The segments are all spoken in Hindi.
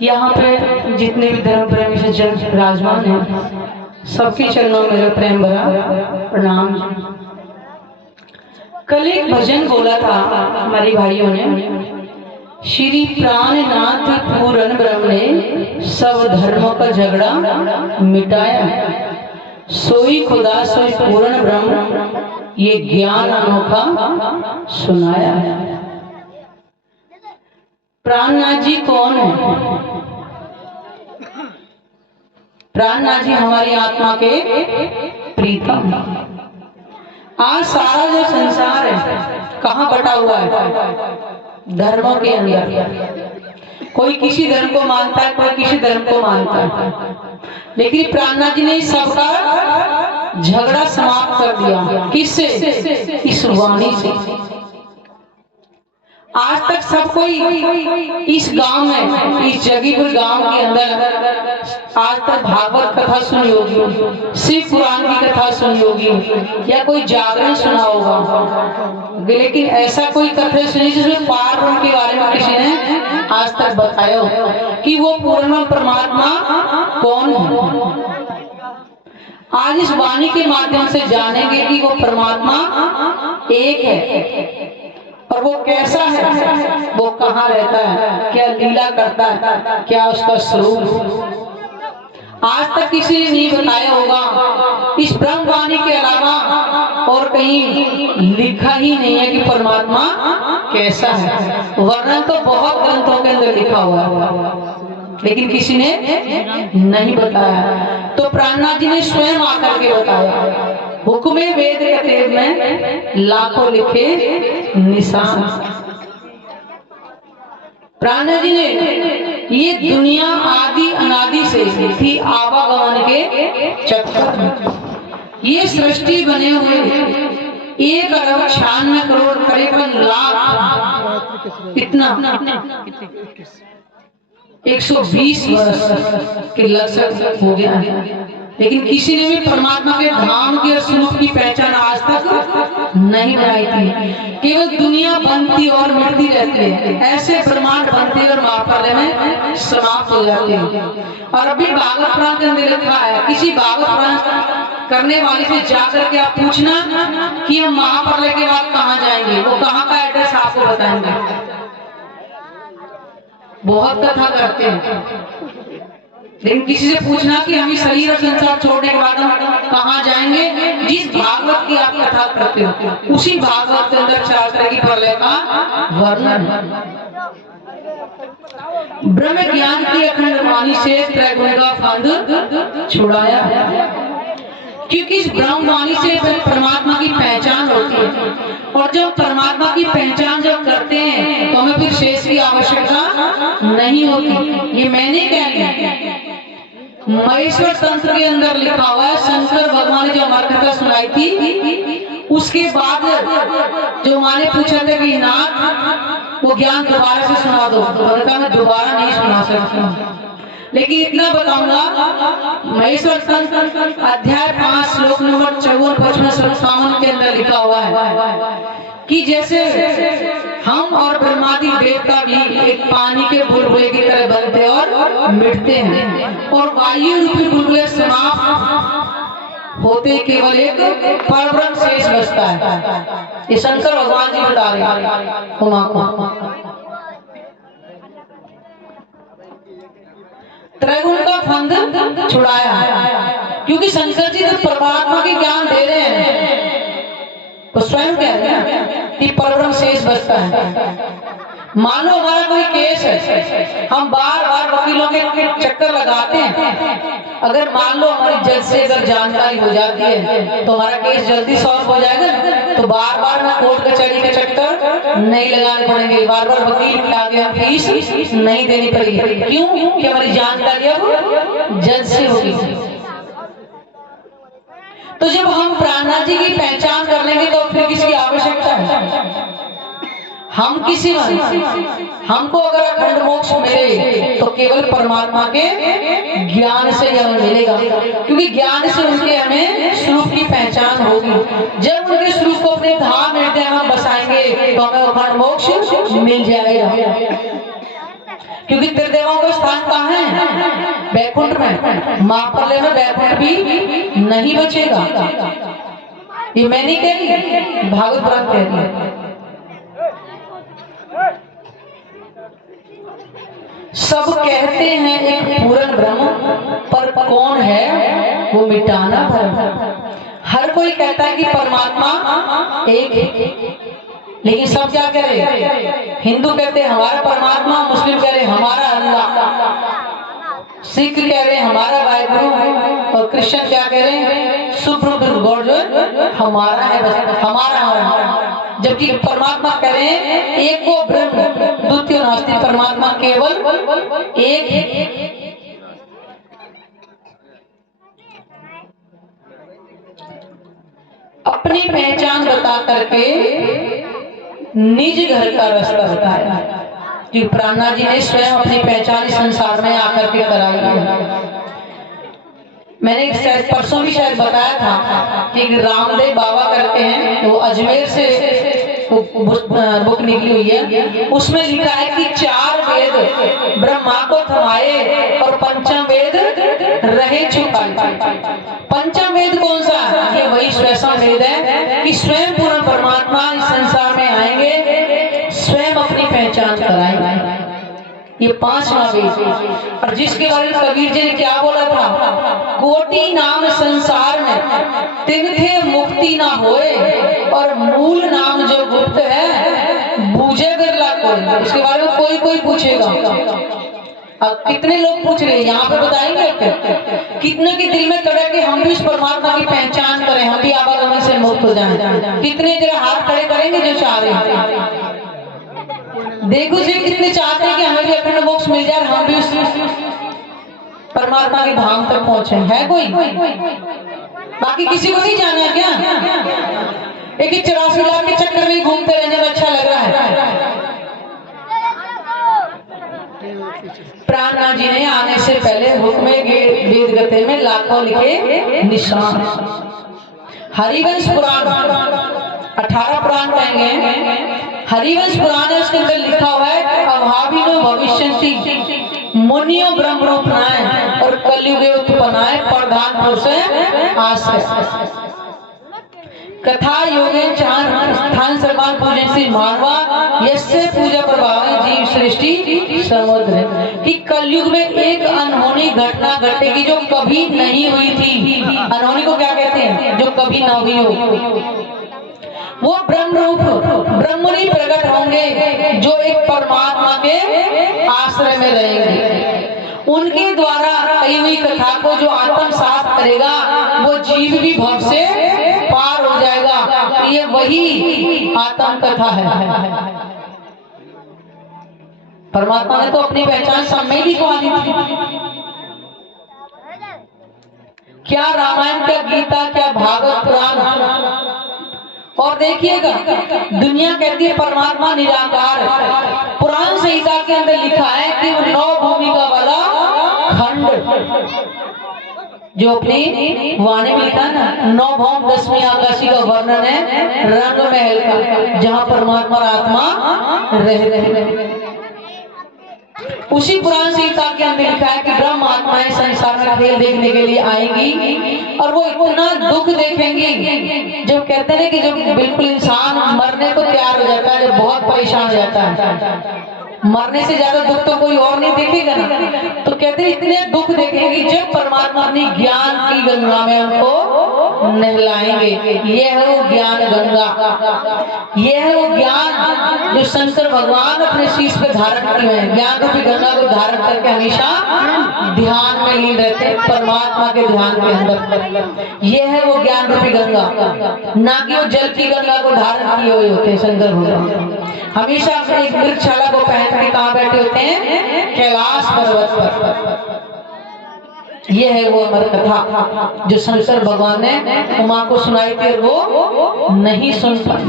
यहाँ पे जितने भी धर्म प्रेमी से जन विराजमान हैं, सबके चरणों में मेरा प्रेम भरा प्रणाम। कल एक भजन बोला था हमारे भाइयों ने, श्री प्राणनाथ पूर्ण ब्रह्म ने सब धर्मों का झगड़ा मिटाया, सोई खुदा सोई पूर्ण ब्रह्म ये ज्ञान अनोखा सुनाया। प्राणनाथ जी कौन है? प्राणनाथ जी हमारी आत्मा के प्रीतम। आज सारा जो संसार है कहाँ बटा हुआ है? धर्मों के अंदर। कोई किसी धर्म को मानता है, कोई किसी धर्म को मानता है, लेकिन प्राणनाथ जी ने सबका झगड़ा समाप्त कर दिया। किससे? इस वाणी से। आज तक सब कोई इस गांव में, इस जगीपुर गांव के अंदर आज तक भागवत कथा सुनी होगी, शिव पुराण की कथा सुनी होगी, या कोई जागरण सुना होगा, लेकिन ऐसा कोई कथा सुनी जिसमें पार ब्रह्म के बारे में किसी ने आज तक बताया हो कि वो पूर्ण परमात्मा कौन है। आज इस वाणी के माध्यम से जानेंगे कि वो परमात्मा एक है और वो कैसा है, वो कहाँ रहता है, क्या लीला करता है, क्या उसका स्वरूप। आज तक किसी ने नहीं बताया होगा। इस ब्रह्मवाणी के अलावा और कहीं लिखा ही नहीं है कि परमात्मा कैसा है। वर्णन तो बहुत ग्रंथों के अंदर लिखा हुआ है, लेकिन किसी ने नहीं बताया। तो प्राणनाथ जी ने स्वयं आकर के बताया। हुक्मे वेद कतेब में लाखों लिखे निशान। प्राणनाथ जी ने ये दुनिया आदि अनादि से थी आवागमन के चक्कर में। ये सृष्टि बने हुए 1 अरब 96 करोड़ करीबन लाख, इतना 120 वर्ष के लगभग हो गया है, लेकिन किसी ने भी परमात्मा के धाम के स्वरूप की पहचान आज तक नहीं बनाई थी। केवल दुनिया बनती और मिटती रहती है, ऐसे ब्रह्मांड बनते और महाप्रलय में समाप्त हो जाते हैं। और अभी भागवत पुराण के अंदर लिखा है, किसी भागवत पुराण करने वाले से जाकर के आप पूछना कि हम महाप्रलय के बाद कहाँ जाएंगे, वो कहाँ का एड्रेस आपको बताएंगे। बहुत कथा करते हैं, लेकिन किसी से पूछना कि हम इस शरीर और संसार छोड़ने के बाद हम कहाँ जाएंगे, जिस भागवत की आप कथा करते हो उसी भागवत के अंदर 4 तरह की प्रलय का वर्णन है। ब्रह्म ज्ञान की अखंड वाणी से त्रैगुण का फंद छुड़ाया, क्योंकि इस ब्रह्म वाणी से परमात्मा की पहचान होती है, और जब परमात्मा की पहचान जब करते हैं तो हमें फिर शेष की आवश्यकता नहीं होती। ये मैंने कह लिया। महेश्वर तंत्र के अंदर लिखा हुआ है, शंकर भगवान ने जो हमारी कथा सुनाई थी, उसके बाद जो माने पूछा था कि नाथ वो ज्ञान दोबारा से सुना दो, तो उन्होंने कहा मैं दोबारा नहीं सुना सकता, लेकिन इतना बताऊंगा। महेश्वर तंत्र अध्याय 5 श्लोक नंबर 54, 55, 57 के अंदर लिखा हुआ है कि जैसे हम और ब्रह्मादि देवता भी एक पानी के बुलबुले की तरह बनते और मिटते हैं, और वायु रूपी बुलबुले समाप्त होते केवल एक परब्रह्म शेष बचता है। ये शंकर भगवान जी बता रहे उमा को। त्रैगुण का फंद छुड़ाया, क्योंकि शंकर जी जब परमात्मा के ज्ञान दे रहे हैं तो स्वयं कह रहे हैं कि परब्रह्म शेष बचता है। मान लो हमारा कोई केस है, हम बार बार वकीलों के चक्कर लगाते हैं, अगर मान लो हमारी जज से अगर जानकारी हो जाती है तो हमारा केस जल्दी सॉल्व हो जाएगा, तो बार बार ना कोर्ट कचहरी के चक्कर नहीं लगाने पड़ेंगे, बार बार वकील के आगे हम फीस नहीं देनी पड़ेगी। क्यों? कि हमारी जानकारी अब जज से होगी। तो जब हम प्राणनाथ जी की पहचान कर लेंगे तो फिर किसकी आवश्यकता है? हम किसी हमको अगर अखंड मोक्ष मिले तो केवल परमात्मा के ज्ञान से हमें मिलेगा, क्योंकि ज्ञान से उनके हमें स्वरूप की पहचान होगी। जब उनके स्वरूप को अपने धाम में हम बसाएंगे तो हमें अखंड मोक्ष मिल जाएगा, क्योंकि त्रिदेवों का स्थान बैकुंठ में, महाप्रलय में बैकुंठ भी नहीं बचेगा। ये मैं नहीं कह रही, भागवत पुराण कह रही है। सब कहते हैं एक पूर्ण ब्रह्म, पर कौन है वो मिटाना भरम। हर कोई कहता है कि परमात्मा एक है, लेकिन सब क्या कह रहे हैं? हिंदू कहते हैं हमारा परमात्मा, मुस्लिम कह रहे हैं हमारा अल्लाह, सिख कह रहे हैं हमारा वाहिगुरु, और क्रिश्चियन क्या कह रहे हैं? सुप्रीम गॉड जो हमारा है, बस हमारा। जबकि परमात्मा कह रहे हैं एक को ब्रह्म द्वितीय नास्ति, परमात्मा केवल एक है। अपनी पहचान बता करके निज घर का रास्ता बताया। जी प्राणनाथ जी ने स्वयं अपनी पहचान इस संसार में आकर के कराई है। मैंने शायद परसों भी शायद बताया था कि रामदेव बाबा करते हैं, वो अजमेर से बुक निकली हुई है, उसमें लिखा है कि 4 वेद ब्रह्मा को थमाए और पंचम वेद रहे छुपाए। पंचम वेद कौन सा? ये वही स्वयं वेद है कि स्वयं पूर्ण परमात्मा इस संसार में आएंगे, स्वयं अपनी पहचान कराएंगे। ये 5वां वेद। और जिसके बारे में कबीर जी ने क्या बोला था? कोटि नाम संसार में तिन थे मुक्ति ना होए, और मूल नाम जो गुप्त है बूझे बिरला कोई। इसके बारे में कोई पूछेगा। अब कितने लोग पूछ रहे हैं, यहाँ पे बताएंगे क्या? कितने के दिल में तड़क के हम भी इस परमात्मा की पहचान करें, हम भी आवागमन से मुक्त हो जाएं। कितने जरा हाथ खड़े करेंगे जो चाह रहे हैं? देखो जी कितने चाहते हैं कि हमें भी अखंड मोक्ष मिल जाए, हम भी उस परमात्मा के धाम तक पहुंचे। है कोई? बाकी किसी को नहीं जाना है क्या? एक 84 लाख के चक्कर में घूमते रहने में अच्छा लग रहा है। प्राणनाथ जी ने आने से पहले हुक्मे वेद गते में लाखों लिखे निशान। हरिवंश पुराण 18 पुराण कहेंगे। हरिवंश पुराण है, उसके अंदर लिखा हुआ है अभाविनो भविष्यन्ति मुनियो ब्रह्म रूप नाय और कलयुगे उत्पन्नाय प्रधान पुरुष आश्रय। कथा योगे चार स्थान सर्वान पूजन से मानवा यस्य पूजा प्रभाव जीव सृष्टि समुद्र। कि कलयुग में एक अनहोनी घटना घटेगी जो कभी नहीं हुई थी। अनहोनी को क्या कहते हैं? जो कभी ना हुई हो। वो ब्रह्म रूप ब्रह्मणी प्रकट होंगे जो एक परमात्मा के आश्रय में रहेंगे। उनके द्वारा कही हुई कथा को जो आत्मसात करेगा वो जीव भी भव से पार हो जाएगा। ये वही आत्म कथा है। परमात्मा ने तो अपनी पहचान सब में लिखवा दी थी। क्या रामायण, क्या गीता, क्या भागवत पुराण। और देखिएगा दुनिया कहती है परमात्मा निराकार है। पुराण संहिता के अंदर लिखा है कि वो 9 भूमिका वाला खंड जो अपनी वाणी में लिखा ना, 9 भौम 10वीं आकाशी का वर्णन है रंग महल का, जहाँ परमात्मा और आत्मा रह रहे। उसी पुराण संहिता के अंदर लिखा है कि ब्रह्म आत्माएं संसार में खेल देखने के लिए आएंगी और वो इतना दुख देखेंगी। जब कहते हैं कि जब बिल्कुल इंसान मरने को तैयार हो जाता है, जब बहुत परेशान हो जाता है, मरने से ज्यादा दुख तो कोई और नहीं देखेगा ना, तो कहते हैं इतने दुख देखेंगे जब परमात्मा अपनी ज्ञान की गंगा में उनको नहलाएंगे। ये है वो ज्ञान गंगा, ये है वो ज्ञान जो शंकर भगवान अपने शीश पे धारण किए हैं। ज्ञान रूपी गंगा को धारण करके हमेशा ध्यान में लीन रहते हैं, परमात्मा के ध्यान के अंदर। ये है वो ज्ञान रूपी गंगा, ना कि वो जल की गंगा को धारण किए हुए होते हैं शंकर भगवान। हमेशा अपने एक वृक्षशाला को पहन के कहाँ बैठे होते हैं? कैलाश पर्वत पर। ये है वो अमर कथा जो शंकर भगवान ने उमा को सुनाई थी और वो नहीं सुन पाई।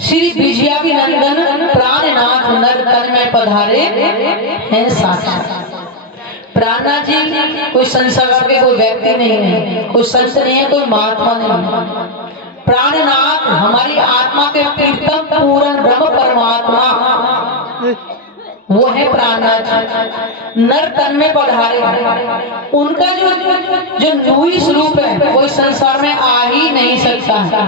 श्री विजयाभिनंदन प्राणनाथ नर तन में पधारे हैं साक्षात। प्राणनाथ जी कोई संसार के कोई व्यक्ति नहीं है, कोई संत नहीं है, कोई महात्मा नहीं है। प्राणनाथ हमारी आत्मा के प्रीतम पूर्ण ब्रह्म परमात्मा वो है प्राणनाथ। नर तन में पधारे, उनका जो नूरी स्वरूप है वो इस संसार में आ ही नहीं सकता है।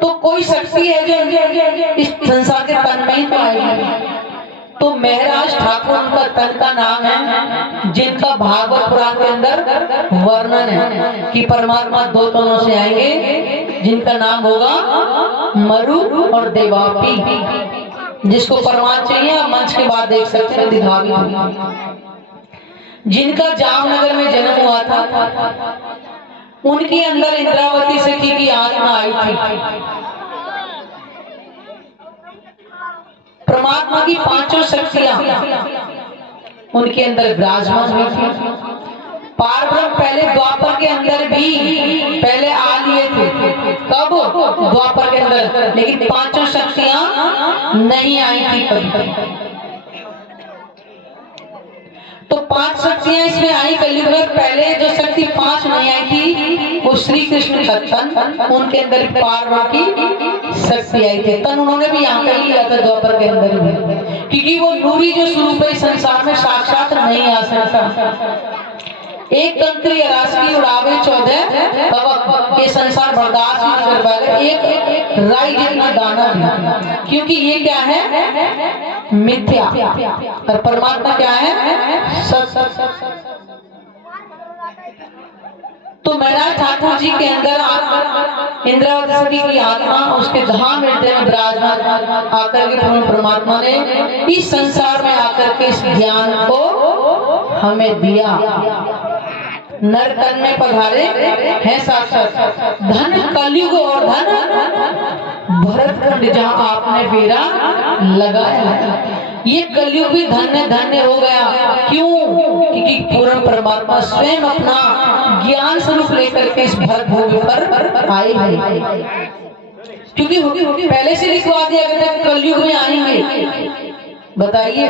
तो कोई शक्ति है जो इस संसार के तन में ही तो आएगी। तो महराज ठाकुर उनका तन का नाम है, जिनका भागवत पुराण के अंदर वर्णन है कि परमात्मा दो तनों से आएंगे, जिनका नाम होगा मरु और देवापी। जिसको प्रमाण चाहिए आप मंच के बाद देख सकते हैं, दिखा भी। जिनका जामनगर में जन्म हुआ था, उनके अंदर इंद्रावती सखी की आत्मा आई थी। परमात्मा की पांचों शक्तियां उनके अंदर विराजमान हुई थी। पारब्रह्म पहले द्वापर के अंदर भी पहले आ लिए थे। कब? द्वापर के अंदर, लेकिन पांचों शक्तियां नहीं आई थी कभी। तो पांच शक्तियां इसमें आई कलयुग में। पहले जो शक्ति पांच नहीं आई थी वो श्री कृष्ण का तन, उनके अंदर पार्वती की शक्ति आई थी। तन उन्होंने भी यहाँ कर लिया था द्वापर के अंदर भी, क्योंकि वो नूरी जो स्वरूप है संसार में साक्षात नहीं आ सकता। एक कंकरी रास की उड़ावे 14 कवक, ये संसार बर्दाश्त नहीं कर पाएगा एक राई जितना दाना भी, क्योंकि ये क्या है? मिथ्या। और परमात्मा क्या है? सत्य। तो महराज ठाकुर जी के अंदर इंद्रावती सखी की आत्मा उसके धाम हृदय में विराजमान आकर के पूर्ण परमात्मा ने इस संसार में आकर के इस ज्ञान को हमें दिया। नर तन में पधारे हैं साक्षात। धन कलयुग और धन भरतखंड जहाँ आपने फेरा लगाया। ये कलयुग भी धन्य धन्य हो गया। क्यों? क्योंकि पूर्ण परमात्मा स्वयं अपना ज्ञान स्वरूप लेकर के इस भरत भूमि पर आए हैं। क्योंकि पहले से लिखवा दिया गया कलयुग में आएंगे। बताइए,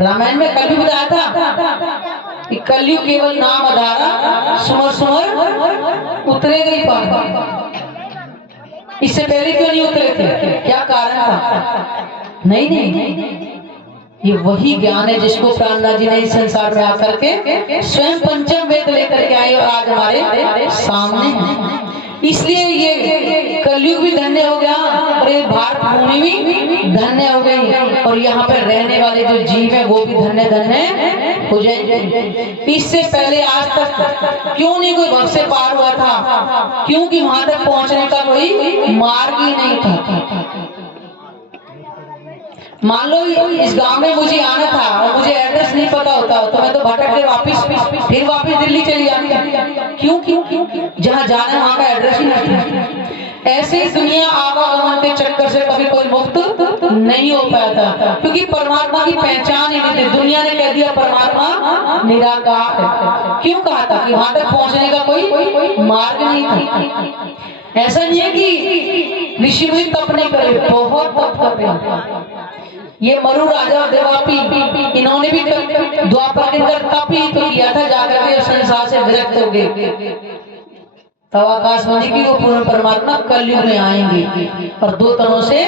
रामायण में कल भी बताया था कि कलयुग केवल नाम आधारा, सुमर सुमर उतरे गई पार। इससे पहले क्यों नहीं उतरे थे? क्या कारण था? नहीं, ये वही ज्ञान है जिसको प्राणनाथ जी ने इस संसार में आकर के स्वयं पंचम वेद लेकर के आए और आज हमारे सामने है। इसलिए ये कलयुग भी धन्य हो गया और ये भारत भूमि भी धन्य हो गई, और यहाँ पर रहने वाले जो जीव है वो भी धन्य धन्य हो जाएंगे। इससे पहले आज तक क्यों नहीं कोई भव से पार हुआ था? क्योंकि वहां तक पहुंचने का कोई मार्ग ही नहीं था। मान लो इस गांव में मुझे आना था और मुझे एड्रेस नहीं पता होता तो मैं तो भटक के फिर वापस दिल्ली चली जाती। क्यों? जहाँ जाना है वहाँ का एड्रेस ही नहीं था। ऐसे ही दुनिया आवागमन के चक्कर से कभी कोई मुक्त नहीं हो पाया था, क्योंकि परमात्मा की पहचान ही नहीं थी। दुनिया ने कह दिया परमात्मा निराकार है। क्यों कहा था? कि वहां तक पहुंचने का कोई मार्ग नहीं था। ऐसा नहीं है कि ऋषि मुनि तप नहीं करे, बहुत तप करे। ये मरु राजा देवापी, इन्होंने भी द्वापर के अंदर तप ही तो किया था, जाकर के संसार से विरक्त हो गए। तब आकाशवाणी की वो पूर्ण परमात्मा कलयुग में आएंगे और दो तनों से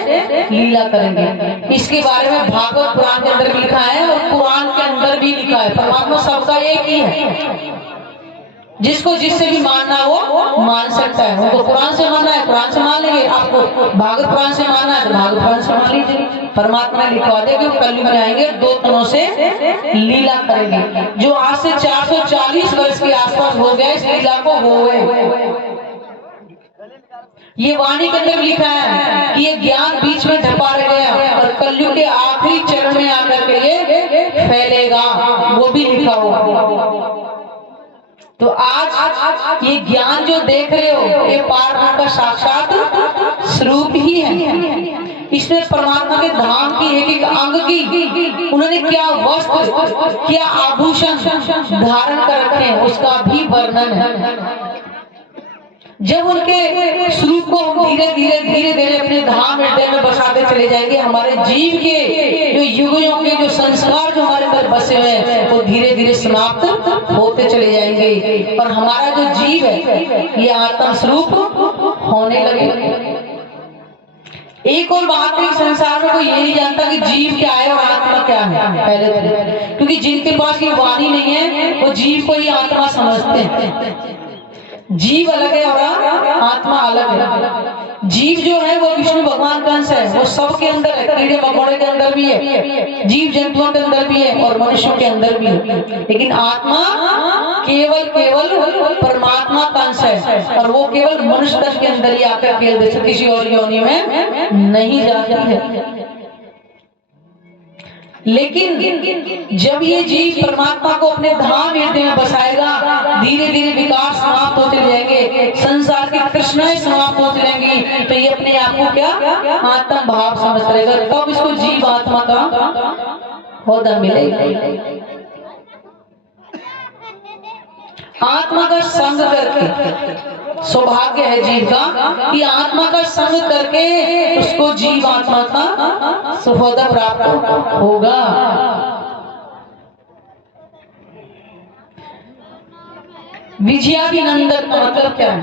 लीला करेंगे। इसके बारे में भागवत पुराण के अंदर भी लिखा है और पुराण के अंदर भी लिखा है। परमात्मा सबका एक ही है, जिसको जिससे भी मानना वो मान सकता है। उनको कुरान से मानना है कुरान से मान लेंगे, आपको भागवत पुराण से मानना है तो भागवत पुराण से मान लीजिए। परमात्मा ने लिखवा दिया कि वो कलयुग में आएंगे, दो तनों से लीला करेंगे। जो आज से 440 वर्ष के आसपास हो गया इस लीला को हुए। ये वाणी के अंदर लिखा है कि ये ज्ञान बीच में छपा रह गया और कलयुग के आखिरी चरण में आकर के ये फैलेगा, वो भी लिखा हुआ। तो आज ये ज्ञान जो देख रहे हो ये पारब्रह्म का साक्षात स्वरूप ही है। इसमें परमात्मा के धाम की एक एक अंग की उन्होंने क्या वस्त्र क्या आभूषण धारण कर रखे हैं उसका भी वर्णन है। जब उनके स्वरूप को हम धीरे धीरे अपने धाम हृदय में बसाते चले जाएंगे, हमारे जीव के जो युगों के जो संस्कार जो हमारे अंदर बसे हुए हैं वो धीरे धीरे समाप्त होते चले जाएंगे और हमारा जो जीव है ये आत्म स्वरूप होने लगे। एक और बात है, संसार में कोई ये नहीं जानता कि जीव क्या है और आत्मा क्या है पहले तो, क्योंकि जिनके पास ये वाणी नहीं है वो जीव को ही आत्मा समझते हैं। जीव अलग है और आत्मा अलग है। जीव जो है वो विष्णु भगवान का अंश है, वो सबके अंदर है, कीड़े मकोड़े के अंदर भी है, जीव जंतुओं के अंदर भी है और मनुष्यों के अंदर भी है। लेकिन आत्मा केवल परमात्मा का अंश है और वो केवल मनुष्य तन के अंदर ही आकर खेल दे, किसी और योनि में नहीं जाती है। लेकिन जब ये जीव परमात्मा को अपने धाम हृदय में बसाएगा, धीरे धीरे विकार समाप्त होते जाएंगे, संसार की तृष्णाएं समाप्त होती रहेंगी, तो ये अपने आप को क्या आत्म भाव समझ करेगा, तब इसको जीव आत्मा का होदा मिलेगा। आत्मा का संग करके सौभाग्य है जीव का कि आत्मा का संग करके उसको जीव आत्मा का सुखोदा प्राप्त होगा। विजयाभिनंदन का मतलब क्या है?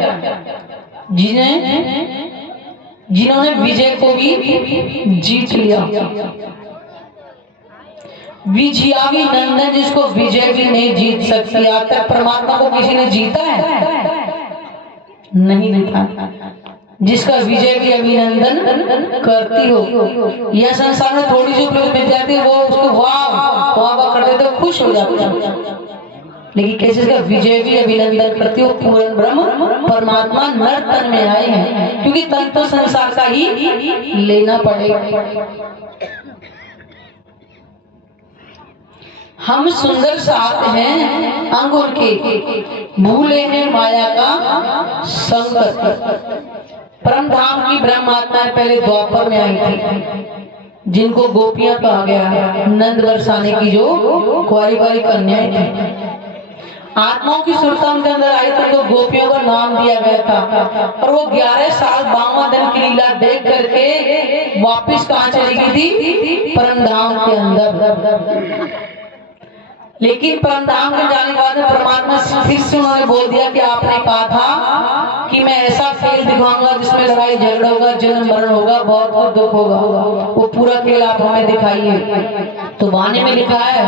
जिन्होंने विजय को भी जीत लिया। विजयाभिनंदन जिसको विजय भी नहीं जीत सकती। आज तक परमात्मा को किसी ने जीता है? नहीं जीता। जिसका विजय भी अभिनंदन करती हो। यह संसार में थोड़ी जो लोग मिल जाते हैं वो उसको वाह वाह करते थे, खुश हो जाते हैं। लेकिन कैसे का विजय भी अभिनंदन करती हो, पूर्ण ब्रह्म परमात्मा नर तन में आए हैं, क्योंकि तन तो संसार का ही लेना पड़ेगा। हम सुंदर साथ हैं अंगूर के, भूले हैं माया का संकट। परम धाम की ब्रह्म आत्माएं पहले द्वापर में आई थी, जिनको गोपियां कहा गया है, नंद बरसाने की जो कुंवारी वाली कन्याएं थी। आत्माओं की सुरता उनके अंदर आई तो उनको गोपियों का नाम दिया गया था। और वो 11 साल 52 दिन की लीला देख करके वापिस कहाँ चली गई थी? परम धाम के अंदर। लेकिन परमधाम के जाने के बाद परमात्मा फिर से उन्होंने बोल दिया कि आपने कहा था कि मैं ऐसा खेल दिखाऊंगा जिसमें लड़ाई झगड़ा होगा, जन्म मरण होगा, बहुत दुख होगा, वो पूरा खेल आप हमें दिखाइए। तो वाणी में लिखा है,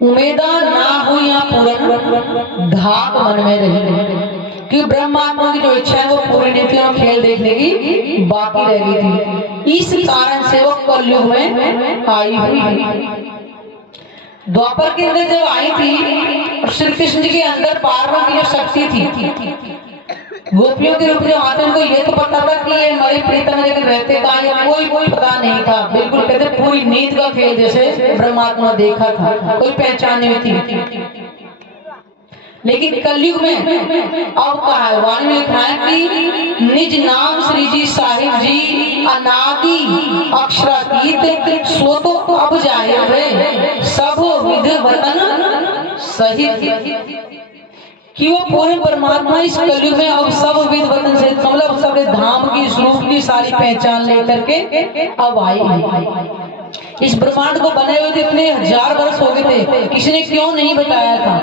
उम्मीदा ना हो या पूर्ण धाक मन में रही, कि ब्रह्मात्मा की जो इच्छा है वो पूरी नहीं थी और खेल देखने की बाकी रह गई थी। इस कारण से वो कलयुग में आई हुई है। द्वापर के अंदर जब आई थी, श्री कृष्ण जी के अंदर पार्वती की जो शक्ति थी, गोपियों के रूप में आते उनको ये तो पता था कि ये हमारे प्रीतम में लेकर रहते कहाँ, ये कोई पता नहीं था। बिल्कुल कहते पूरी नींद का खेल जैसे ब्रह्मात्मा देखा था, कोई पहचान नहीं थी। लेकिन कलयुग में अब कहा है, वाणी में लिखा है कि निज नाम श्री जी साहिब जी अनादि अक्षरातीत सो तो अब जाहिर है सब विध वतन सहित, कि वो पूरे परमात्मा इस कलयुग में अब सब विध वतन सहित, मतलब सबके धाम की स्वरूप की सारी पहचान लेकर के अब आई। इस ब्रह्मांड को बने हुए थे इतने 1000 वर्ष हो गए थे, किसी ने क्यों नहीं बताया था?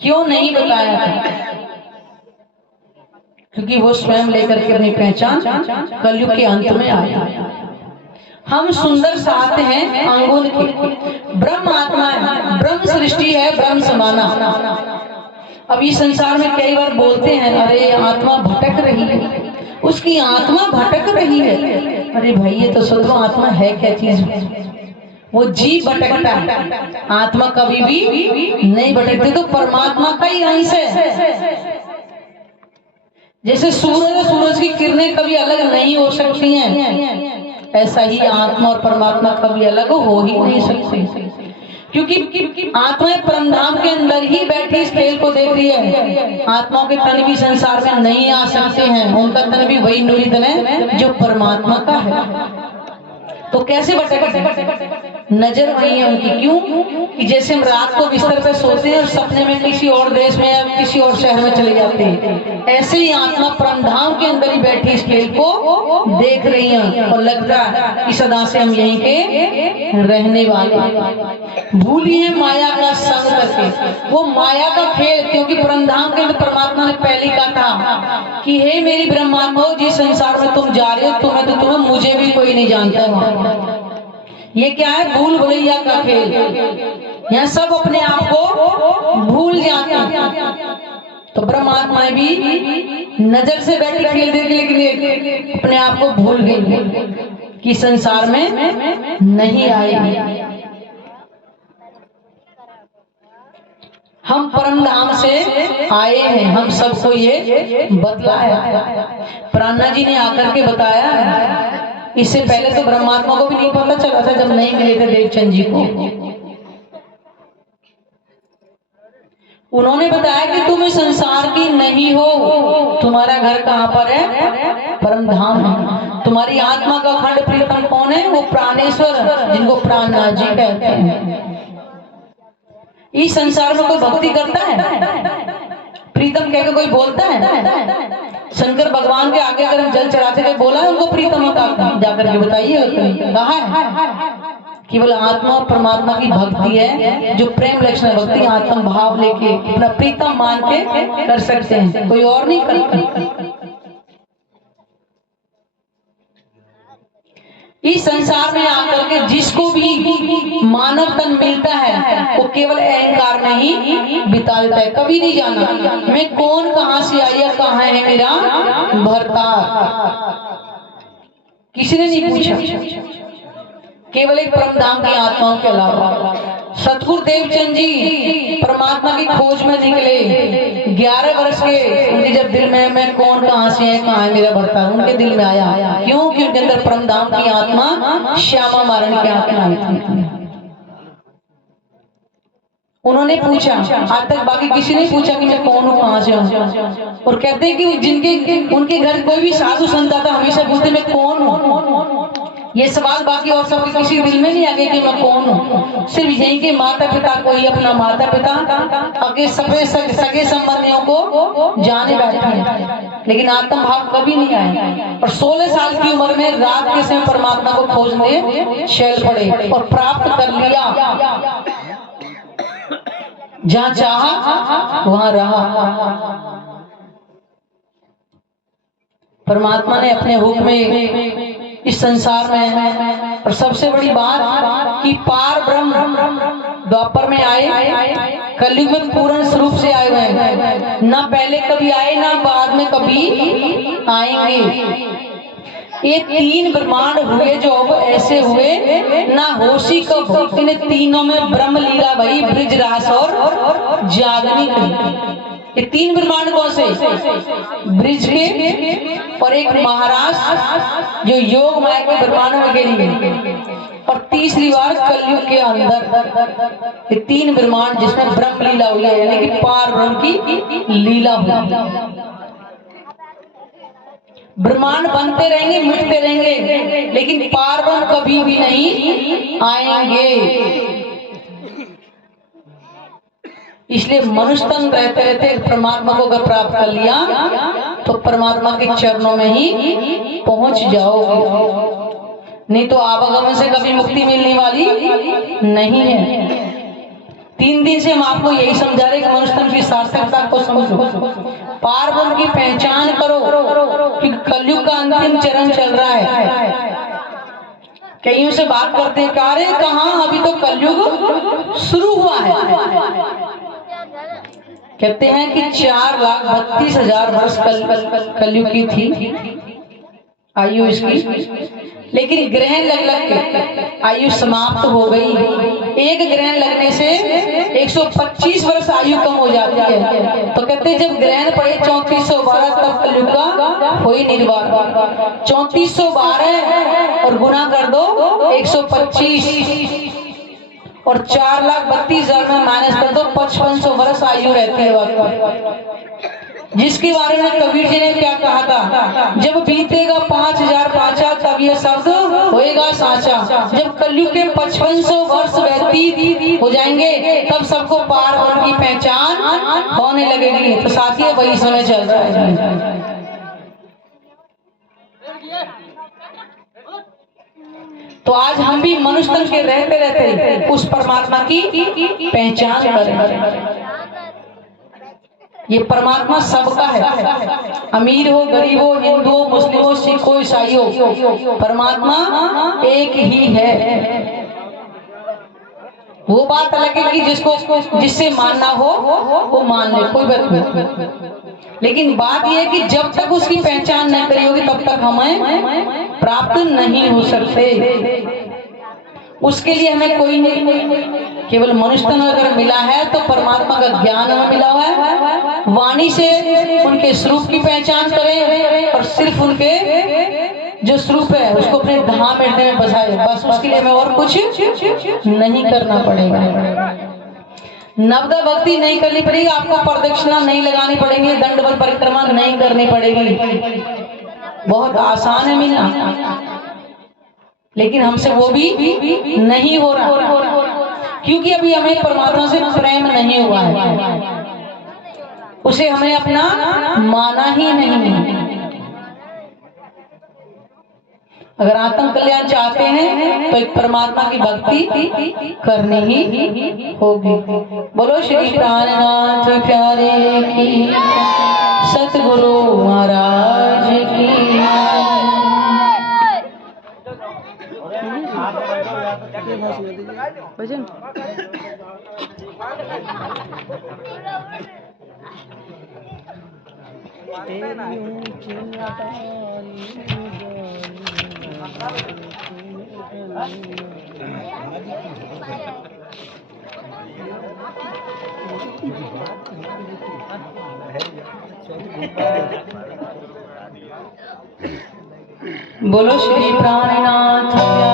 क्यों नहीं बताया था? क्योंकि वो स्वयं लेकर के अपनी पहचान कलयुग के अंत में आया। हम सुंदर साथ हैं अंगुल के, ब्रह्म आत्मा है, ब्रह्म सृष्टि है, ब्रह्म समाना। अब इस संसार में कई बार बोलते हैं, अरे आत्मा भटक रही है, उसकी आत्मा भटक रही है। अरे भाई ये तो शुद्ध आत्मा है क्या चीज? वो जीव भटकता है, आत्मा कभी भी नहीं भटकती। तो परमात्मा का ही अंश है। जैसे सूरज की किरणें कभी अलग नहीं हो सकती हैं, ऐसा ही आत्मा और परमात्मा कभी अलग हो ही नहीं सकती, क्योंकि आत्मा परमधाम के अंदर ही बैठी इस खेल को देख रही है। आत्माओं के तन भी संसार में नहीं आ सकते हैं, उनका तन भी वही नूरी तन है जो परमात्मा का है। तो कैसे भटक? नजर वही है उनकी। क्यों कि जैसे हम रात को बिस्तर पे सोते हैं और सपने में किसी और देश में या किसी और शहर में चले जाते हैं, ऐसे ही आत्मा परमधाम के अंदर ही बैठी इस खेल को देख रही है और लगता है कि सदा से हम यहीं के रहने वाले। भूली है माया का संग करके, वो माया का खेल, क्योंकि परमधाम के अंदर परमात्मा ने पहले कहा था कि हे मेरी ब्रह्मात्मा, जिस संसार में तुम जा रहे हो तुम्हें मुझे भी कोई नहीं जानता। ये क्या है? भूल भुलैया का खेल। यहाँ सब अपने आप को भूल जाते हैं। तो ब्रह्मात्माएं भी नजर से बैठी खेल देख, लेकिन अपने आप को भूल गई कि संसार में नहीं आएगी। हम परमधाम से आए हैं, हम सबको ये बतलाया। प्राणा जी ने आकर के बताया। इससे पहले तो ब्रह्मात्मा को भी नहीं पता चला था जब नहीं मिले थे देवचंद जी को। उन्होंने बताया कि तुम इस संसार की नहीं हो, तुम्हारा घर कहाँ पर है? परमधाम है। तुम्हारी आत्मा का अखंड प्रीतम कौन है? वो प्राणेश्वर, जिनको प्राणनाथ जी कहते हैं। इस संसार में कोई भक्ति करता है? प्रीतम कहकर कोई बोलता है? शंकर भगवान के आगे अगर हम जल चढ़ाते थे, बोला है उनको प्रीतम का? जाकर के बताइए कहा है? केवल आत्मा और परमात्मा की भक्ति है जो प्रेम लक्षण भक्ति, आत्म भाव लेके अपना प्रीतम मान के कर सकते हैं, कोई और नहीं करता। इस संसार में आकर के जिसको भी मानव तन मिलता है वो केवल अहंकार में ही बिता देता है। कभी नहीं जाना मैं कौन, कहां से आई या कहां है मेरा भरता, किसी ने नहीं पूछा, केवल एक परमधाम की आत्माओं के अलावा। सतगुरु देवचंद जी परमात्मा की खोज में निकले 11 वर्ष के। उनके जब दिल में मैं कौन, कहां से है, कहां है मेरा भरता, उनके दिल में आया। क्यों? कि उनके अंदर परमधाम की आत्मा श्यामा मारण की आत्मा आई थी। उन्होंने पूछा, आज तक बाकी किसी ने पूछा कि मैं कौन हूँ, कहां से हूँ। और कहते हैं कि जिनके उनके घर कोई भी साधु संत आता हमेशा पूछते मैं कौन हूँ। ये सवाल बाकी और सबके किसी दिल में नहीं आ गया कि मैं कौन हूँ। सिर्फ यही के माता पिता को ही अपना माता पिता आगे सगे संबंधियों को जाने बैठे हैं, लेकिन आत्म भाव कभी नहीं आए। और 16 साल की उम्र में रात के समय परमात्मा को खोजने चल पड़े और प्राप्त कर लिया। जहाँ चाहा वहां रहा। परमात्मा ने अपने हुक्म में इस संसार में, और सबसे बड़ी बात कि पार ब्रह्म द्वापर में आए, कलयुग में पूर्ण स्वरूप से आए हुए हैं। ना पहले कभी आए, ना बाद में कभी आएंगे। ये 3 ब्रह्मांड हुए जो अब ऐसे हुए ना होशी कब। इन तीनों में ब्रह्म लीला भई, ब्रिज रास और जागनी कही। ये 3 ब्रह्मांड कौन से? ब्रिज के, और एक महाराष्ट्र जो योग माया के ब्रह्मांडों में गिरी, और तीसरी बार कलयुग के अंदर। ये 3 ब्रह्मांड जिसमें ब्रह्म लीला हुई है, यानी कि पार ब्रह्म की लीला हुई। ब्रह्मांड बनते रहेंगे, मिटते रहेंगे, लेकिन पार ब्रह्म कभी भी नहीं आएंगे। इसलिए मनुष्य तन रहते रहते परमात्मा को अगर प्राप्त कर लिया तो परमात्मा के चरणों में ही पहुंच जाओगे, नहीं तो आवागमन से कभी मुक्ति मिलने वाली नहीं है। 3 दिन से हम आपको यही समझा रहे कि मनुष्य तन की सार्थकता को समझो, पार ब्रह्म की पहचान करो कि कलयुग का अंतिम चरण चल रहा है। कईयों से बात करते हैं, कार्य कहाँ, अभी तो कलयुग शुरू हुआ है। कहते हैं कि 4,32,000 वर्ष कलयुग की थी आयु इसकी, लेकिन ग्रहण लग के आयु समाप्त हो गई। एक ग्रहण लगने से 125 वर्ष आयु कम हो जाती है। तो कहते हैं जब ग्रहण पड़े 3412 तब कलयुग का हो ही निर्वाण। 3412 और गुना कर दो 125, और 4,32,000 में माइनस कर दो 5500 वर्ष आयु रहती है। जिसके बारे में कबीर जी ने क्या कहा था, जब बीतेगा 5000 पाचा तब ये शब्द होएगा साचा। जब कलयुग के 5500 वर्ष व्यतीत हो जाएंगे तब सबको पार की पहचान होने लगेगी। तो साथियों वही समय चल रहा है। तो आज हम भी मनुष्य तन के रहते रहते उस परमात्मा की पहचान करें। ये परमात्मा सबका है, अमीर हो गरीब हो, हिंदू हो मुस्लिम हो सिख हो ईसाई हो, परमात्मा एक ही है। वो बात अलग है कि जिससे मानना हो वो मान ले, कोई बात नहीं। लेकिन बात यह है कि जब तक उसकी पहचान नहीं करी होगी तब तक हमें प्राप्त नहीं हो सकते। उसके लिए हमें कोई नहीं, केवल मनुष्य तन अगर मिला है तो परमात्मा का ज्ञान हमें मिला हुआ है। वाणी से उनके स्वरूप की पहचान करें और सिर्फ उनके जो स्वरूप है उसको अपने धाम में बसाए, बस उसके लिए हमें और कुछ नहीं करना पड़ेगा। नवदा भक्ति नहीं करनी पड़ेगी, आपको प्रदक्षिणा नहीं लगानी पड़ेगी, दंडवत परिक्रमा नहीं करनी पड़ेगी। बहुत आसान है मिलना, लेकिन हमसे वो भी नहीं हो रहा, क्योंकि अभी हमें परमात्मा से प्रेम नहीं हुआ है, उसे हमें अपना माना ही नहीं। अगर आत्म कल्याण चाहते हैं तो एक परमात्मा की भक्ति करनी ही होगी। बोलो श्री प्राणनाथ प्यारे की, सतगुरु महाराज की। भजन बोलो श्री प्राणनाथ।